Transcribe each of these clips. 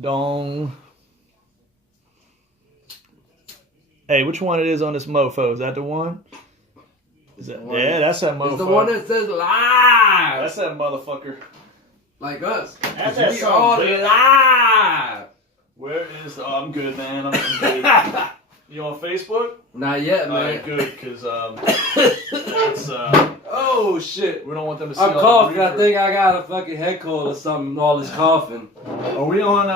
Dong. Hey, which one it is on this mofo? Is that the one? Is that? Yeah, that's that mofo. It's the one that says live. That's that motherfucker. Like us. That's that we son all of a bitch. live. Where is? Oh, I'm good, man. I'm good. You on Facebook? Not yet, man. Alright, good, because it's Oh shit. we don't want them to see. I'm all coughing. the I think I got a fucking head cold or something. All this coughing. Are we on?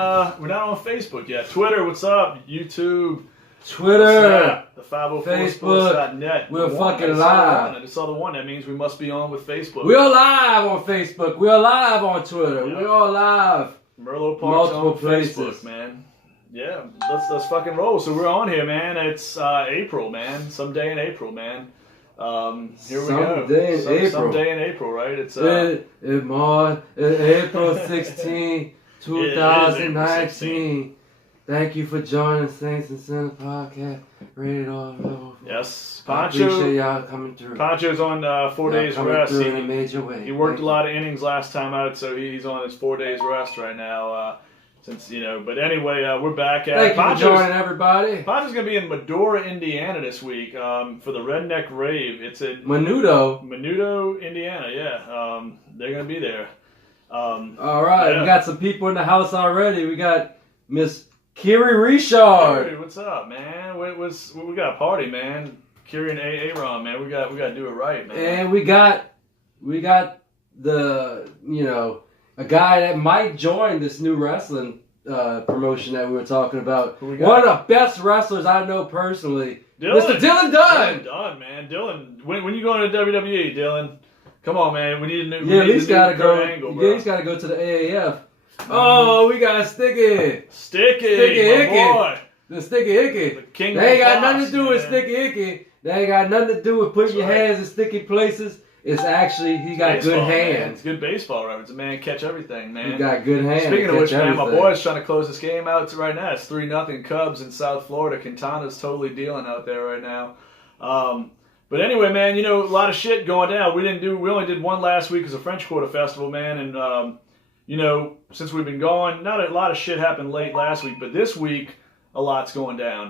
We're not on Facebook yet. Twitter, what's up? YouTube, Twitter. the 504sports.net. Facebook. We're The one. fucking I just saw the live. one. I just saw the one. That means we must be on with Facebook. We're live on Facebook. We're live on Twitter. Yeah. We're all live. Merlot Park's Multiple on places. Facebook, man. Yeah, let's fucking roll. So we're on here, man. It's April, man. Someday in April, man. Here we go. Someday in April, right? It's April 16, 2019. Thank you for joining Saints and Sinners podcast. Rated all level. Yes, I appreciate y'all coming through. Poncho's on 4 days coming rest. through in a major way. He worked a lot of innings last time out, so he's on his 4 days rest right now. Since but anyway, we're back at. Thank you for joining, everybody. Poncho's gonna be in Medora, Indiana this week for the Redneck Rave. It's in Menudo, Indiana. Yeah, they're gonna be there. All right, yeah. we got some people in the house already. We got Miss Kiri Richard. Hey, what's up, man? We got a party, man. Kiri and Aaron, man. We got to do it right, man. And we got the a guy that might join this new wrestling promotion that we were talking about. One of the best wrestlers I know personally, Mr. Dylan Dunn. Dylan Dunn, man. Dylan, when you going to WWE, Dylan? Come on, man. We need a new. Yeah, at least gotta go. Angle, bro. Yeah, he's gotta go to the AAF. Oh, we got Sticky Icky, my boy. The Sticky Icky. The king They ain't of got boss, nothing to do with man. Sticky Icky. They ain't got nothing to do with putting your hands in sticky places. It's actually, he got Baseball, good man. hands. It's good baseball reference. A man catch everything, man. He got good hands. Speaking of which, man, my everything. boy's trying to close this game out right now. It's 3-0 Cubs in South Florida. Quintana's totally dealing out there right now. But anyway, man, a lot of shit going down. We only did one last week as a French Quarter Festival, man, and since we've been gone, not a lot of shit happened late last week, but this week a lot's going down.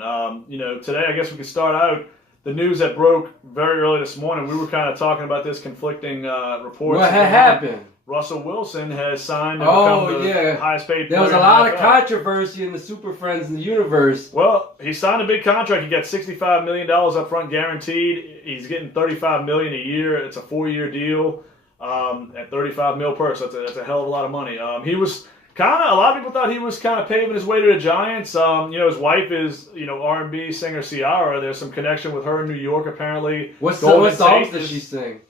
Today I guess we could start out the news that broke very early this morning. We were kind of talking about this conflicting reports. What had happened? Russell Wilson has signed to become the highest paid player. There was a lot of controversy in the Super Friends universe. Well, he signed a big contract. He got $65 million up front guaranteed. He's getting $35 million a year. It's a 4-year deal at $35 million per. So that's a hell of a lot of money. He was a lot of people thought he was kind of paving his way to the Giants. His wife is, R&B singer Ciara. There's some connection with her in New York, apparently. What songs does she sing?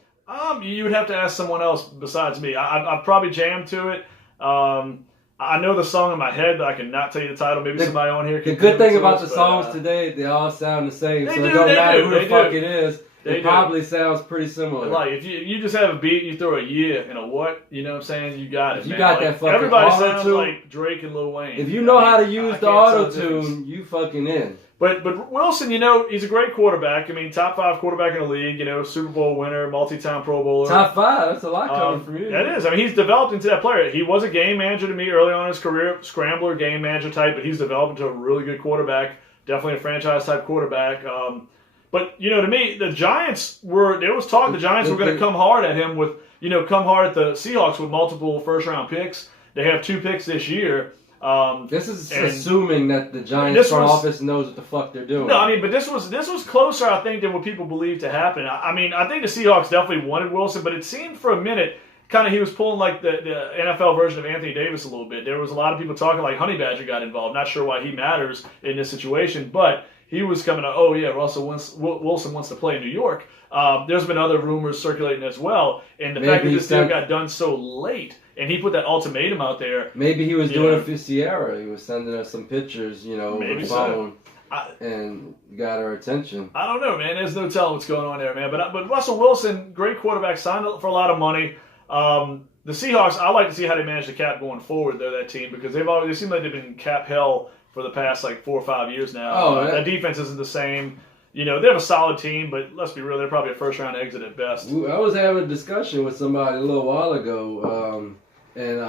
You would have to ask someone else besides me. I've probably jammed to it. I know the song in my head, but I cannot tell you the title. Maybe somebody on here can. The good thing about the songs today, they all sound the same, so it don't matter who the fuck it is. It probably sounds pretty similar. Like, if you just have a beat, you throw a yeah and a what, you know what I'm saying? You got it, you man. got that fucking everybody sounds auto-tune. like Drake and Lil Wayne. If you know how to use the auto-tune, you fucking in. But Wilson, he's a great quarterback. I mean, top 5 quarterback in the league. Super Bowl winner, multi-time Pro Bowler. Top 5. That's a lot coming from you. That is. I mean, he's developed into that player. He was a game manager to me early on in his career, scrambler, game manager type, but he's developed into a really good quarterback. Definitely a franchise type quarterback. But to me, the Giants were. There was talk the Giants were going to come hard at him with, come hard at the Seahawks with multiple first-round picks. They have 2 picks this year. This is assuming that the Giants front office knows what the fuck they're doing. No, I mean, but this was closer, I think, than what people believed to happen. I mean, I think the Seahawks definitely wanted Wilson, but it seemed for a minute kind of he was pulling like the NFL version of Anthony Davis a little bit. There was a lot of people talking like Honey Badger got involved. Not sure why he matters in this situation, but he was coming out, oh yeah, Wilson wants to play in New York. There's been other rumors circulating as well, and the fact that this deal got done so late, and he put that ultimatum out there. Maybe he was doing it for Ciara. He was sending us some pictures, over the phone, and got our attention. I don't know, man. There's no telling what's going on there, man. But Russell Wilson, great quarterback, signed up for a lot of money. The Seahawks, I like to see how they manage the cap going forward, though, that team, because they seem like they've been cap hell for the past 4 or 5 years now. That defense isn't the same. They have a solid team, but let's be real, they're probably a first-round exit at best. I was having a discussion with somebody a little while ago, and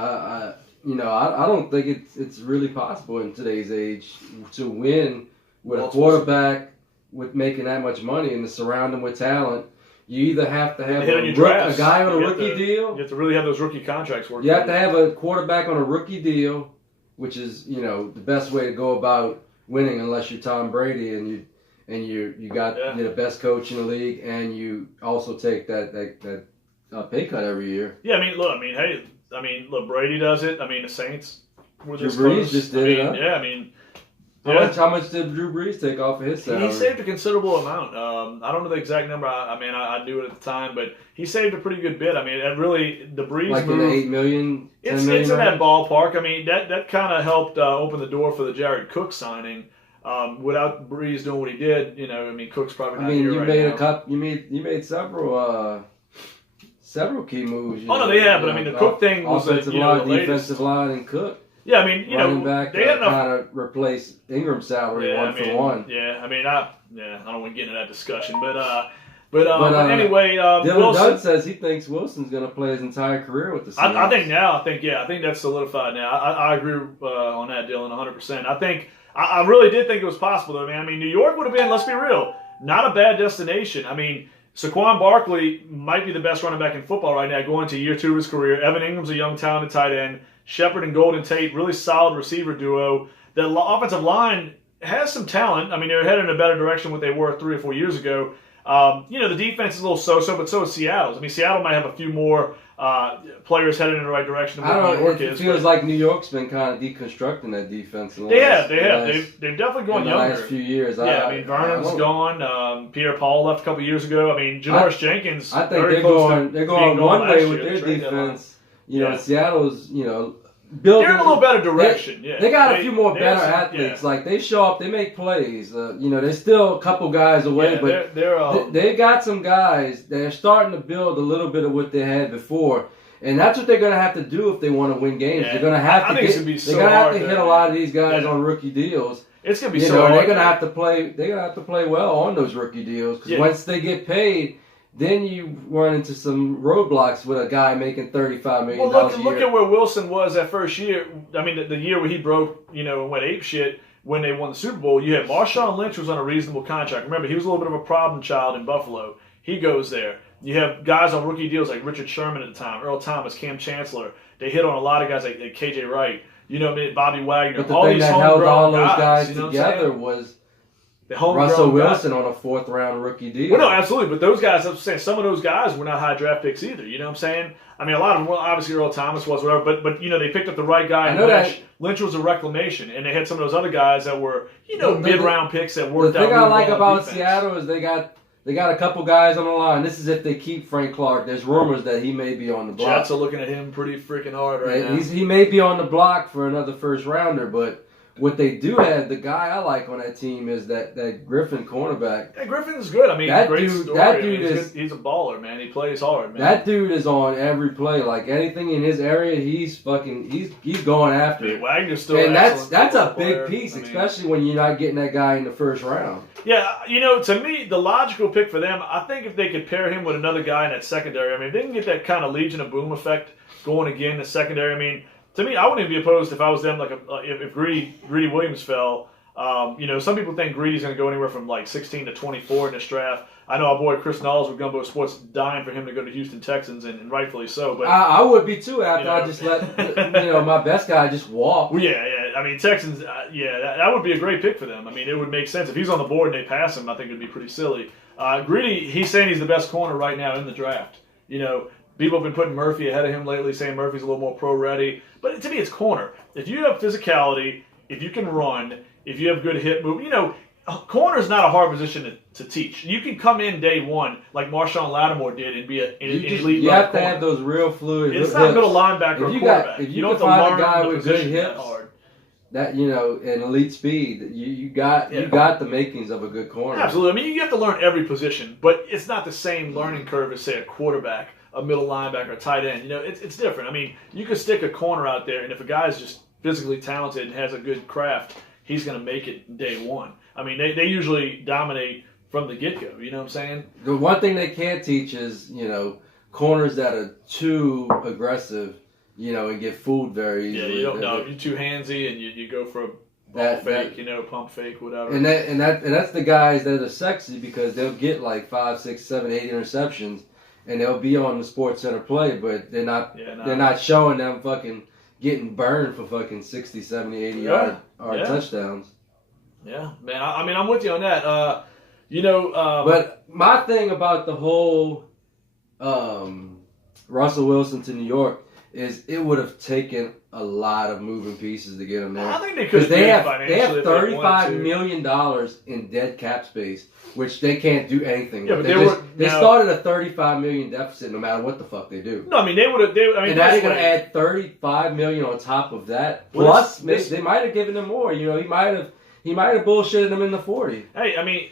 I don't think it's really possible in today's age to win with a Multiple quarterback with making that much money and to surround them with talent. You either have to have a guy on a rookie deal. You have to really have those rookie contracts working. You have to have a quarterback on a rookie deal, which is the best way to go about winning, unless you're Tom Brady and you got the best coach in the league, and you also take that pay cut every year. Yeah, look, Brady does it. I mean, the Saints were Drew Brees just did it. Yeah, I mean. How much did Drew Brees take off of his salary? He saved a considerable amount. I don't know the exact number. I knew it at the time, but he saved a pretty good bit. I mean, it really, the Brees like move, in the $8 million, it's in that ballpark. I mean, that kind of helped open the door for the Jared Cook signing. Without Brees doing what he did, Cook's probably not here right now. You made several key moves. The Cook thing was offensive line, defensive line, and Cook. Yeah, running back, they had enough. Kind of replace Ingram's salary for one. Yeah, I don't want to get into that discussion, but anyway, Dylan Dunn says he thinks Wilson's going to play his entire career with the Seahawks. I think that's solidified now. I agree on that, Dylan, 100%. I really did think it was possible, though, man. I mean, New York would have been, let's be real, not a bad destination. I mean, Saquon Barkley might be the best running back in football right now, going to year 2 of his career. Evan Ingram's a young, talented tight end. Shepard and Golden Tate, really solid receiver duo. The offensive line has some talent. I mean, they're headed in a better direction than what they were 3 or 4 years ago. The defense is a little so-so, but so is Seattle's. I mean, Seattle might have a few more players headed in the right direction than what New York is. It feels like New York's been kind of deconstructing that defense. They have. They've definitely gone younger. The last few years. Vernon's gone. Pierre Paul left a couple years ago. I mean, Janoris Jenkins. I think they're going one way with their defense. Seattle's, building. They're in a little better direction. They got a few more better athletes. Like, they show up, they make plays. They're still a couple guys away, but they got some guys that are starting to build a little bit of what they had before. And that's what they're going to have to do if they want to win games. Yeah. They're going to have to hit a lot of these guys on rookie deals. It's going to be so hard. They're going to have to play. They're going to have to play well on those rookie deals, because once they get paid, then you run into some roadblocks with a guy making $35 million a year. Look at where Wilson was that first year. I mean, the year where he broke, and went apeshit when they won the Super Bowl. You had Marshawn Lynch was on a reasonable contract. Remember, he was a little bit of a problem child in Buffalo. He goes there. You have guys on rookie deals like Richard Sherman at the time, Earl Thomas, Cam Chancellor. They hit on a lot of guys like KJ Wright, Bobby Wagner. But the thing that held all those guys together was Russell Wilson on a 4th-round rookie deal. Well, no, absolutely. But those guys, I'm saying, some of those guys were not high draft picks either. You know what I'm saying? I mean, a lot of them, well, obviously Earl Thomas was, whatever. But they picked up the right guy. I know Lynch. Lynch was a reclamation. And they had some of those other guys that were, mid-round picks that worked out. The thing I like about Seattle is they got a couple guys on the line. This is if they keep Frank Clark. There's rumors that he may be on the block. Jets are looking at him pretty freaking hard right now. He may be on the block for another first-rounder, but what they do have, the guy I like on that team is that Griffin cornerback. Yeah, Griffin's good. I mean, he's a baller, man. He plays hard, man. That dude is on every play. Like, anything in his area, he's going after it. Wagner's still and that's a big piece, especially when you're not getting that guy in the first round. Yeah, to me, the logical pick for them, I think if they could pair him with another guy in that secondary, I mean, if they can get that kind of Legion of Boom effect going again in the secondary, I mean, to me, I wouldn't even be opposed if I was them. Like if Greedy Williams fell, some people think Greedy's going to go anywhere from like 16 to 24 in this draft. I know our boy Chris Knowles with Gumbo Sports dying for him to go to Houston Texans, and rightfully so. But I would be too after I just let my best guy just walk. Well, yeah. I mean, Texans, that would be a great pick for them. I mean, it would make sense if he's on the board and they pass him. I think it'd be pretty silly. Greedy, he's saying he's the best corner right now in the draft. People have been putting Murphy ahead of him lately, saying Murphy's a little more pro-ready. But to me, it's corner. If you have physicality, if you can run, if you have good hip move, corner is not a hard position to teach. You can come in day one like Marshawn Lattimore did and be an elite. You have to have those real fluid. It's not middle linebacker or quarterback. If you don't have to learn a guy with good hips, that and elite speed, you got the makings of a good corner. Absolutely. I mean, you have to learn every position, but it's not the same learning curve as, say, a quarterback, a middle linebacker, a tight end. It's different. I mean, you could stick a corner out there, and if a guy's just physically talented and has a good craft, he's going to make it day one. I mean, they usually dominate from the get-go. You know what I'm saying? The one thing they can't teach is, corners that are too aggressive and get fooled very easily. Yeah, you don't know. If you're too handsy and you go for a ball fake, pump fake, whatever. And that's the guys that are sexy because they'll get like 5, 6, 7, 8 interceptions, and they'll be on the Sports Center play, but they're not showing them fucking getting burned for fucking 60, 70, 80 yard touchdowns. Yeah, man. I mean, I'm with you on that. But my thing about the whole Russell Wilson to New York is it would have taken a lot of moving pieces to get him there. I think they could. They have $35 million in dead cap space, which they can't do anything with. They started a $35 million deficit no matter what the fuck they do. No, I mean they would have. And now they're going to add $35 million on top of that. Plus, they might have given him more. He might have bullshitted them in the 40. Hey, I mean,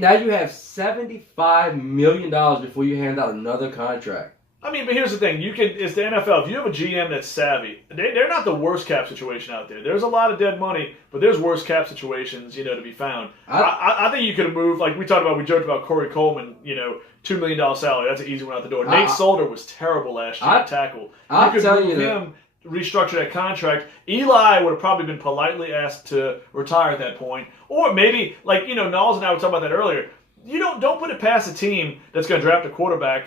now you have $75 million before you hand out another contract. I mean, but here's the thing. It's the NFL. If you have a GM that's savvy, they're not the worst cap situation out there. There's a lot of dead money, but there's worse cap situations, to be found. I think you could have moved, like we joked about Corey Coleman, $2 million salary. That's an easy one out the door. Nate Solder was terrible last year at tackle. You could move him, restructure that contract. Eli would have probably been politely asked to retire at that point. Or maybe, like, Knowles and I were talking about that earlier. You don't put it past a team that's going to draft a quarterback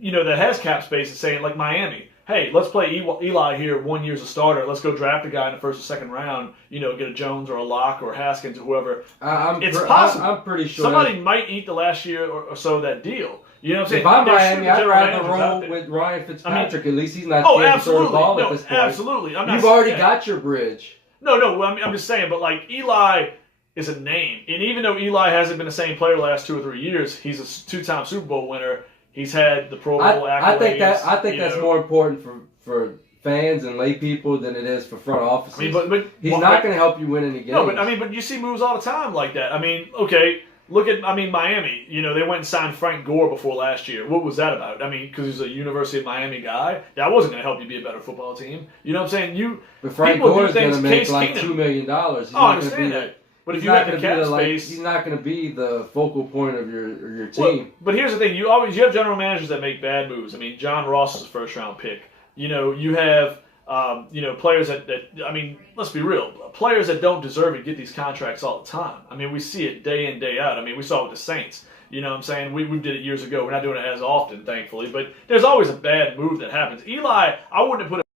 that has cap space and saying, like Miami, hey, let's play Eli here 1 year as a starter. Let's go draft a guy in the first or second round, get a Jones or a Locke or a Haskins or whoever. It's possible. I'm pretty sure. Somebody might eat the last year or so of that deal. You know what I'm saying? If I'm Miami, I'd rather roll with Ryan Fitzpatrick. At least he's not scared to throw the ball at this point. Absolutely. You've already got your bridge. No, I'm just saying, but like Eli is a name. And even though Eli hasn't been the same player the last 2 or 3 years, he's a 2-time Super Bowl winner. He's had the Pro Bowl accolades. I think that's more important for fans and lay people than it is for front offices. I mean, but he's not going to help you win any games. No, but you see moves all the time like that. I mean, okay, look at Miami. They went and signed Frank Gore before last year. What was that about? I mean, because he's a University of Miami guy. That wasn't going to help you be a better football team. You know what I'm saying? But Frank Gore is going to make like $2 million. I understand that. But if you have the cap space, he's not going to be the focal point of your team. Well, but here's the thing: you have general managers that make bad moves. I mean, John Ross is a first-round pick. You have players that let's be real, players that don't deserve it get these contracts all the time. I mean, we see it day in, day out. I mean, we saw it with the Saints. You know what I'm saying? We did it years ago. We're not doing it as often, thankfully. But there's always a bad move that happens. Eli, I wouldn't have put